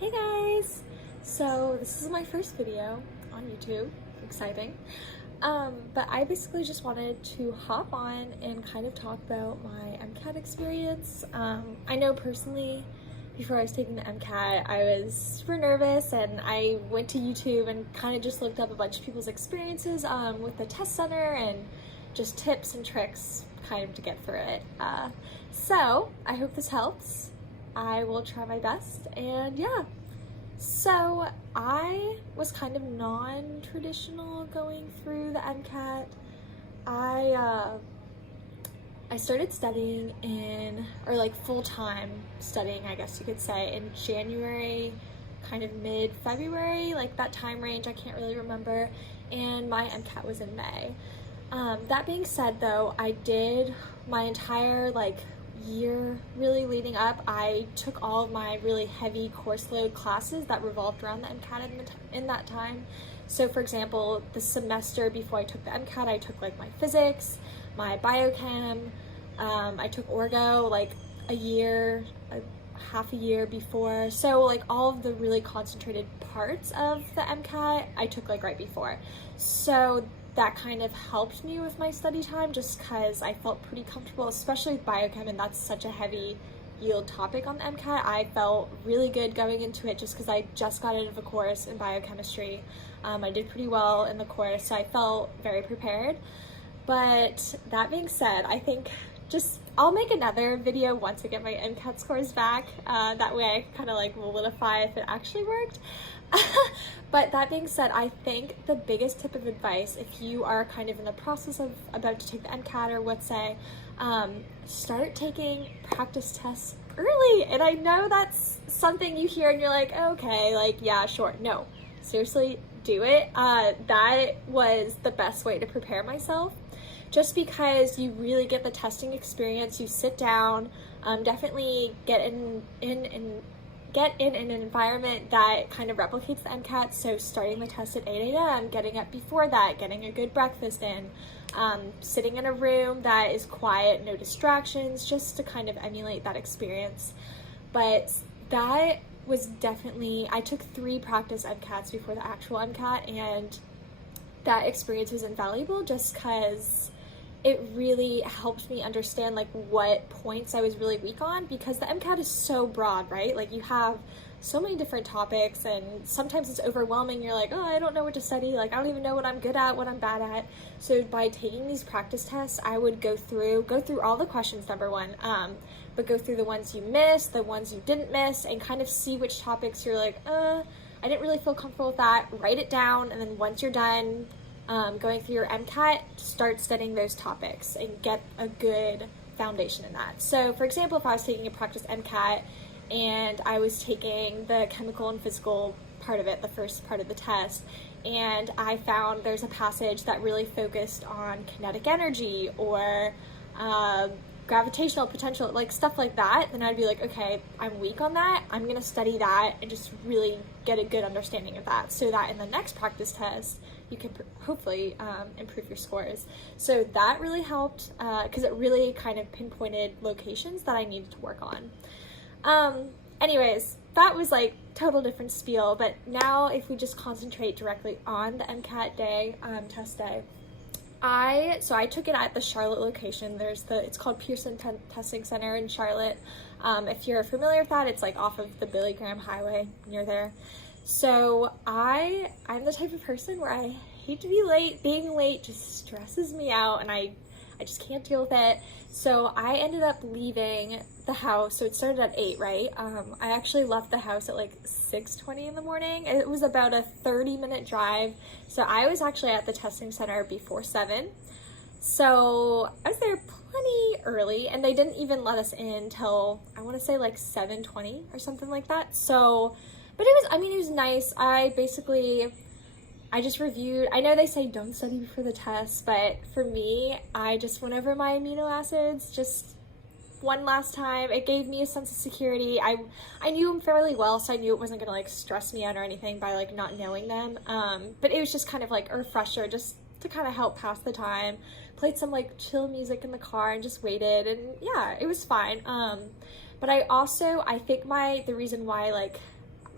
Hey guys! So this is my first video on YouTube, exciting. But I basically just wanted to hop on and kind of talk about my MCAT experience. I know personally, before I was taking the MCAT, I was super nervous and I went to YouTube and kind of just looked up a bunch of people's experiences with the test center and just tips and tricks kind of to get through it. So I hope this helps. I will try my best, and yeah. So I was kind of non-traditional going through the MCAT. I started studying or like full-time studying, I guess you could say, in January, kind of mid-February, like that time range, I can't really remember, and my MCAT was in May. That being said though, I did my entire year really leading up, I took all of my really heavy course load classes that revolved around the MCAT in that time. So for example, the semester before I took the MCAT, I took my physics, my biochem, I took orgo half a year before. So all of the really concentrated parts of the MCAT I took right before. So that kind of helped me with my study time just because I felt pretty comfortable, especially with biochem, and that's such a heavy yield topic on the MCAT. I felt really good going into it just because I just got out of a course in biochemistry. I did pretty well in the course, so I felt very prepared. But that being said, I think I'll make another video once I get my MCAT scores back. That way I can kind of solidify if it actually worked. But that being said, I think the biggest tip of advice, if you are kind of in the process of about to take the MCAT or let's say, start taking practice tests early. And I know that's something you hear and you're like, okay, yeah, sure. No, seriously, do it. That was the best way to prepare myself. Just because you really get the testing experience, you sit down, definitely get in an environment that kind of replicates the MCAT, so starting the test at 8 a.m., getting up before that, getting a good breakfast in, sitting in a room that is quiet, no distractions, just to kind of emulate that experience. But that was definitely, I took 3 practice MCATs before the actual MCAT, and that experience was invaluable just because it really helped me understand what points I was really weak on, because the MCAT is so broad, right? You have so many different topics and sometimes it's overwhelming. You're like, oh, I don't know what to study. I don't even know what I'm good at, what I'm bad at. So by taking these practice tests, I would go through all the questions, number one, but go through the ones you missed, the ones you didn't miss, and kind of see which topics you're like, I didn't really feel comfortable with that. Write it down, and then once you're done going through your MCAT, start studying those topics and get a good foundation in that. So for example, if I was taking a practice MCAT and I was taking the chemical and physical part of it, the first part of the test, and I found there's a passage that really focused on kinetic energy or gravitational potential, stuff like that, then I'd be like, okay, I'm weak on that. I'm gonna study that and just really get a good understanding of that so that in the next practice test, you can hopefully improve your scores. So that really helped because it really kind of pinpointed locations that I needed to work on. Anyways, that was total different spiel, but now if we just concentrate directly on the MCAT day, test day, I took it at the Charlotte location. It's called Pearson Testing Center in Charlotte. If you're familiar with that, it's off of the Billy Graham Highway near there. So I'm the type of person where I hate to be late. Being late just stresses me out and I just can't deal with it. So I ended up leaving the house. So it started at 8, right? I actually left the house at 6:20 in the morning. It was about a 30-minute drive. So I was actually at the testing center before 7. So I was there plenty early, and they didn't even let us in till, I want to say 7:20 or something like that. So, but it was nice. I just reviewed. I know they say don't study before the test, but for me, I just went over my amino acids just one last time. It gave me a sense of security. I knew them fairly well, so I knew it wasn't gonna stress me out or anything by not knowing them. But it was just kind of a refresher just to kind of help pass the time. Played some chill music in the car and just waited, and yeah, it was fine. But I think the reason why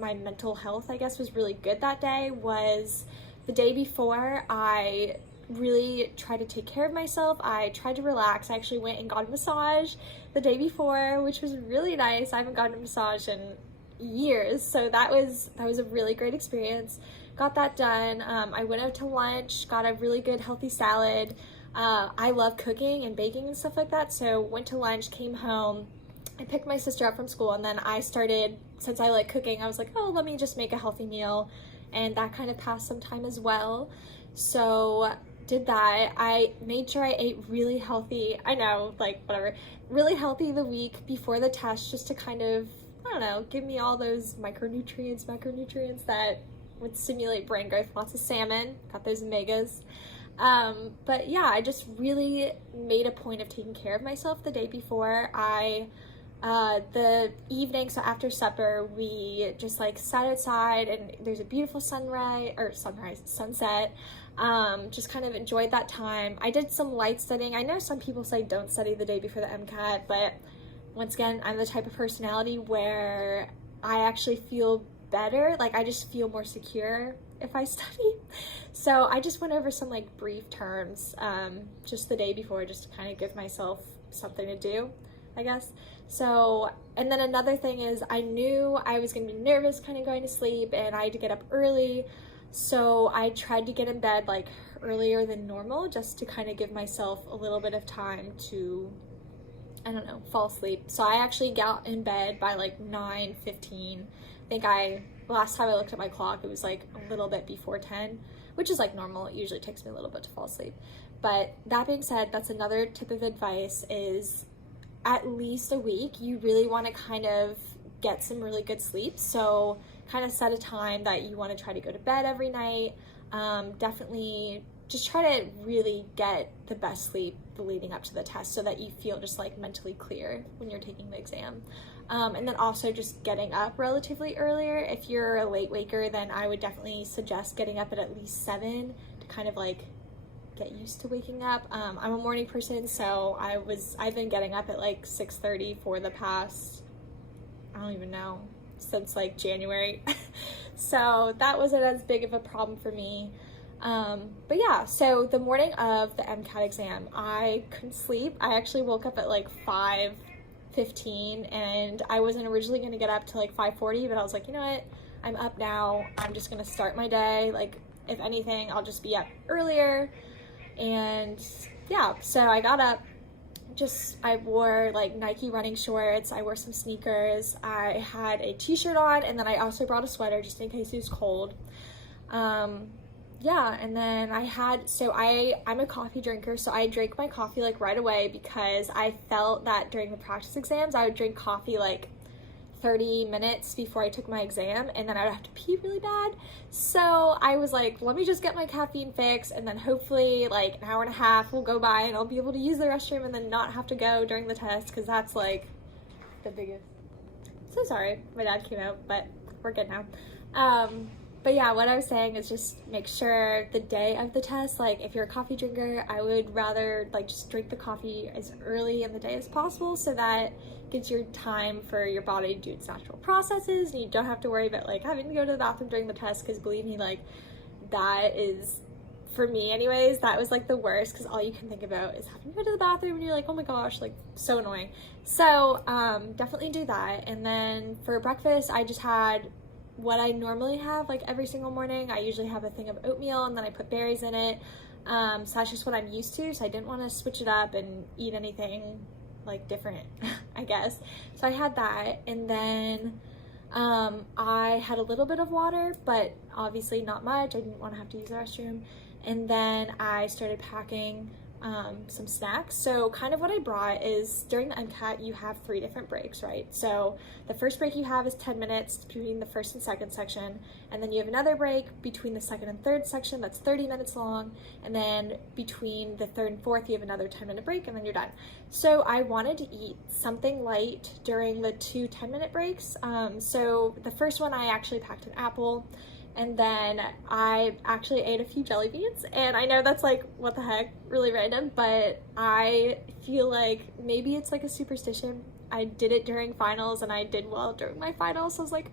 my mental health, I guess, was really good that day was the day before. I really tried to take care of myself. I tried to relax. I actually went and got a massage the day before, which was really nice. I haven't gotten a massage in years, so that was a really great experience. Got that done. I went out to lunch, got a really good healthy salad. I love cooking and baking and stuff like that, so went to lunch, came home. I picked my sister up from school, and then I started, since I like cooking, I was like, oh, let me just make a healthy meal, and that kind of passed some time as well. So did that. I made sure I ate really healthy. I know, like, whatever, really healthy the week before the test, just to kind of, I don't know, give me all those macronutrients that would stimulate brain growth. Lots of salmon, got those omegas. But yeah, I just really made a point of taking care of myself the day before. The evening, so after supper, we just like sat outside, and there's a beautiful sunset. Just kind of enjoyed that time. I did some light studying. I know some people say don't study the day before the MCAT, but once again, I'm the type of personality where I actually feel better. Like, I just feel more secure if I study. So I just went over some like brief terms just the day before, just to kind of give myself something to do, I guess. So, and then another thing is, I knew I was going to be nervous kind of going to sleep, and I had to get up early. So I tried to get in bed like earlier than normal, just to kind of give myself a little bit of time to, I don't know, fall asleep. So I actually got in bed by like 9:15. I think last time I looked at my clock, it was like a little bit before 10, which is like normal. It usually takes me a little bit to fall asleep. But that being said, that's another tip of advice is, at least a week, you really want to kind of get some really good sleep. So kind of set a time that you want to try to go to bed every night. Definitely just try to really get the best sleep leading up to the test, so that you feel just like mentally clear when you're taking the exam. And then also just getting up relatively earlier. If you're a late waker, then I would definitely suggest getting up at least 7 to kind of like get used to waking up. I'm a morning person, so I've been getting up at like 6:30 for the past, I don't even know, since like January. So that wasn't as big of a problem for me. But yeah, so the morning of the MCAT exam, I couldn't sleep. I actually woke up at like 5:15, and I wasn't originally going to get up till like 5:40, but I was like, you know what, I'm up now. I'm just going to start my day. Like, if anything, I'll just be up earlier. And yeah, so I got up, I wore like Nike running shorts, I wore some sneakers, I had a t-shirt on, and then I also brought a sweater just in case it was cold. Yeah, and then I'm a coffee drinker, so I drank my coffee like right away, because I felt that during the practice exams, I would drink coffee like 30 minutes before I took my exam, and then I would have to pee really bad. So I was like, let me just get my caffeine fix, and then hopefully like an hour and a half will go by, and I'll be able to use the restroom and then not have to go during the test, because that's like the biggest. So sorry, my dad came out, but we're good now. But yeah, what I was saying is just make sure the day of the test, like if you're a coffee drinker, I would rather like just drink the coffee as early in the day as possible, so that gives you time for your body to do its natural processes, and you don't have to worry about like having to go to the bathroom during the test, because believe me, like that is, for me anyways, that was like the worst, because all you can think about is having to go to the bathroom, and you're like, oh my gosh, like so annoying. So definitely do that. And then for breakfast, I just had what I normally have like every single morning. I usually have a thing of oatmeal, and then I put berries in it. So that's just what I'm used to, so I didn't want to switch it up and eat anything like different, I guess. So I had that, and then I had a little bit of water, but obviously not much. I didn't want to have to use the restroom. And then I started packing some snacks. So kind of what I brought is, during the MCAT you have 3 different breaks, right? So the first break you have is 10 minutes between the first and second section, and then you have another break between the second and third section that's 30 minutes long, and then between the third and fourth you have another 10-minute break, and then you're done. So I wanted to eat something light during the 2 10-minute breaks. So the first one, I actually packed an apple, and then I actually ate a few jelly beans, and I know that's like, what the heck, really random, but I feel like maybe it's like a superstition I did it during finals and I did well during my finals. So I was like,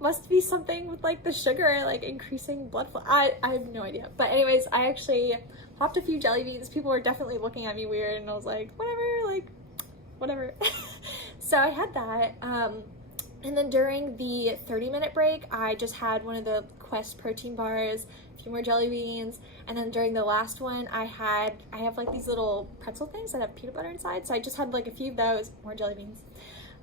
must be something with like the sugar, like increasing blood flow. I have no idea. But anyways, I actually popped a few jelly beans. People were definitely looking at me weird and I was like, whatever. So I had that. And then during the 30-minute break, I just had one of the Quest protein bars, a few more jelly beans, and then during the last one, I have like these little pretzel things that have peanut butter inside, so I just had like a few of those, more jelly beans.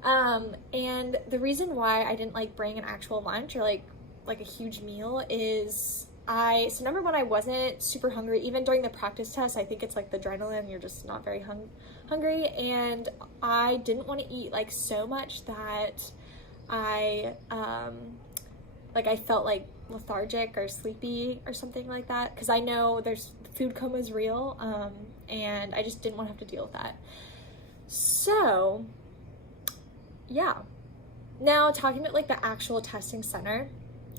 And the reason why I didn't like bring an actual lunch or like a huge meal is so number one, I wasn't super hungry. Even during the practice test, I think it's like the adrenaline, you're just not very hungry, and I didn't want to eat like so much that I felt like lethargic or sleepy or something like that, because I know there's food coma is real, and I just didn't want to have to deal with that. So yeah, now talking about like the actual testing center.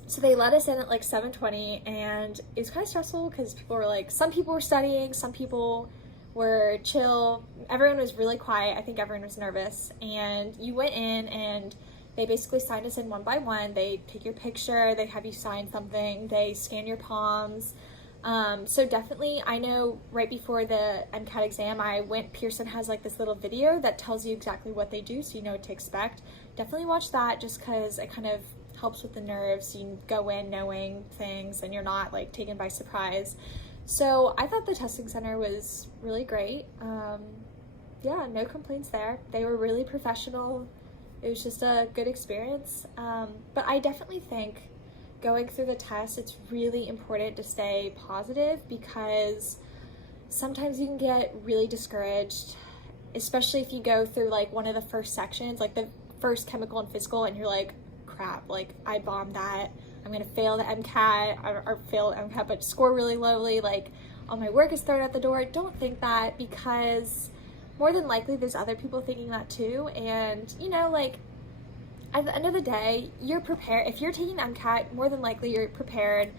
So they let us in at like 7:20, and it was kind of stressful because people were like, some people were studying, some people were chill, everyone was really quiet. I think everyone was nervous, and you went in and they basically signed us in one by one. They take your picture, they have you sign something, they scan your palms. So definitely, I know right before the MCAT exam, Pearson has like this little video that tells you exactly what they do, so you know what to expect. Definitely watch that, just because it kind of helps with the nerves. You go in knowing things and you're not like taken by surprise. So I thought the testing center was really great. Yeah, no complaints there. They were really professional. It was just a good experience. But I definitely think going through the test, it's really important to stay positive, because sometimes you can get really discouraged, especially if you go through like one of the first sections, like the first chemical and physical, and you're like, crap, like I bombed that. I'm gonna fail the MCAT, or fail the MCAT, but score really lowly, like all my work is thrown out the door. Don't think that, because more than likely there's other people thinking that too. And you know, like at the end of the day, you're prepared. If you're taking the MCAT, more than likely you're prepared.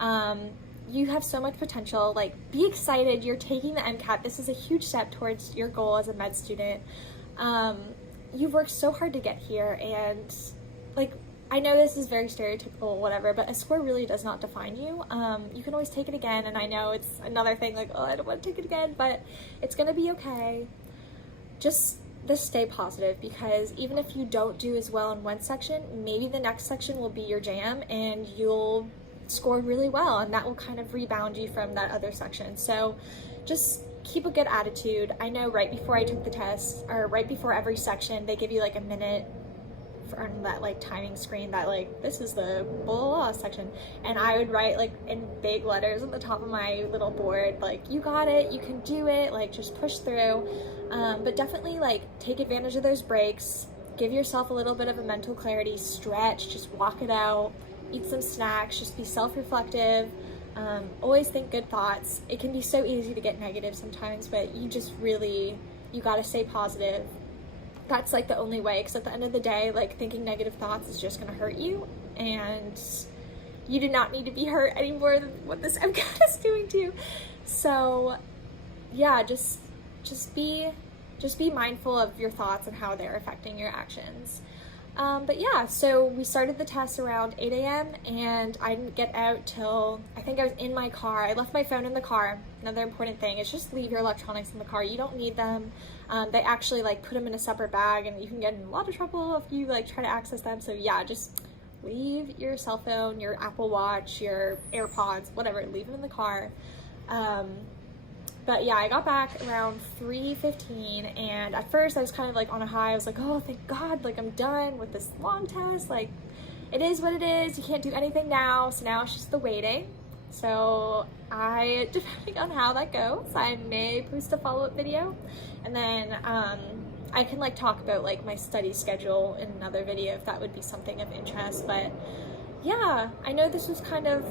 You have so much potential. Like, be excited, you're taking the MCAT. This is a huge step towards your goal as a med student. You've worked so hard to get here, and like, I know this is very stereotypical, whatever, but a score really does not define you. You can always take it again, and I know it's another thing, like, oh, I don't want to take it again, but it's gonna be okay. Just stay positive, because even if you don't do as well in one section, maybe the next section will be your jam, and you'll score really well, and that will kind of rebound you from that other section. So just keep a good attitude. I know right before I took the test, or right before every section, they give you like a minute on that like timing screen that like, this is the blah, blah, blah section, and I would write like in big letters at the top of my little board, like, you got it, you can do it, like just push through. But definitely like take advantage of those breaks, give yourself a little bit of a mental clarity, stretch, just walk it out, eat some snacks, just be self-reflective. Always think good thoughts. It can be so easy to get negative sometimes, but you gotta stay positive. That's like the only way, because at the end of the day, like, thinking negative thoughts is just gonna hurt you, and you do not need to be hurt any more than what this MCAT is doing to you. So yeah, just be mindful of your thoughts and how they're affecting your actions. But yeah, so we started the test around 8 a.m. and I didn't get out till, I think I was in my car. I left my phone in the car. Another important thing is just leave your electronics in the car. You don't need them. They actually like put them in a separate bag, and you can get in a lot of trouble if you like try to access them. So yeah, just leave your cell phone, your Apple Watch, your AirPods, whatever, leave them in the car. But yeah, I got back around 3:15, and at first I was kind of like on a high. I was like, oh, thank God, like I'm done with this long test. Like, it is what it is. You can't do anything now. So now it's just the waiting. So depending on how that goes, I may post a follow-up video, and then I can like talk about like my study schedule in another video if that would be something of interest. But yeah, I know this was kind of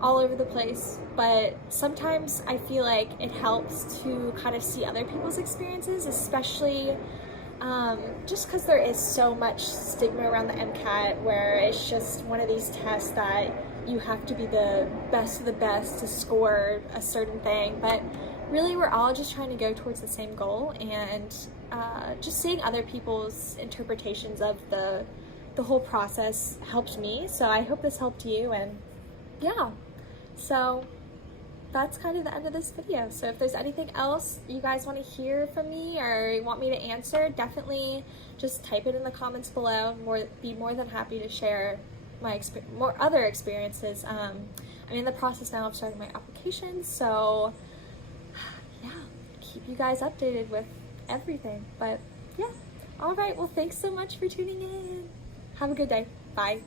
all over the place, but sometimes I feel like it helps to kind of see other people's experiences, especially just because there is so much stigma around the MCAT, where it's just one of these tests that you have to be the best of the best to score a certain thing. But really, we're all just trying to go towards the same goal, and just seeing other people's interpretations of the whole process helped me. So I hope this helped you, and yeah. So that's kind of the end of this video. So if there's anything else you guys want to hear from me or want me to answer, definitely just type it in the comments below. Be more than happy to share my more other experiences. I'm in the process now of starting my application, so yeah, keep you guys updated with everything. But yeah, all right, well, thanks so much for tuning in. Have a good day. Bye.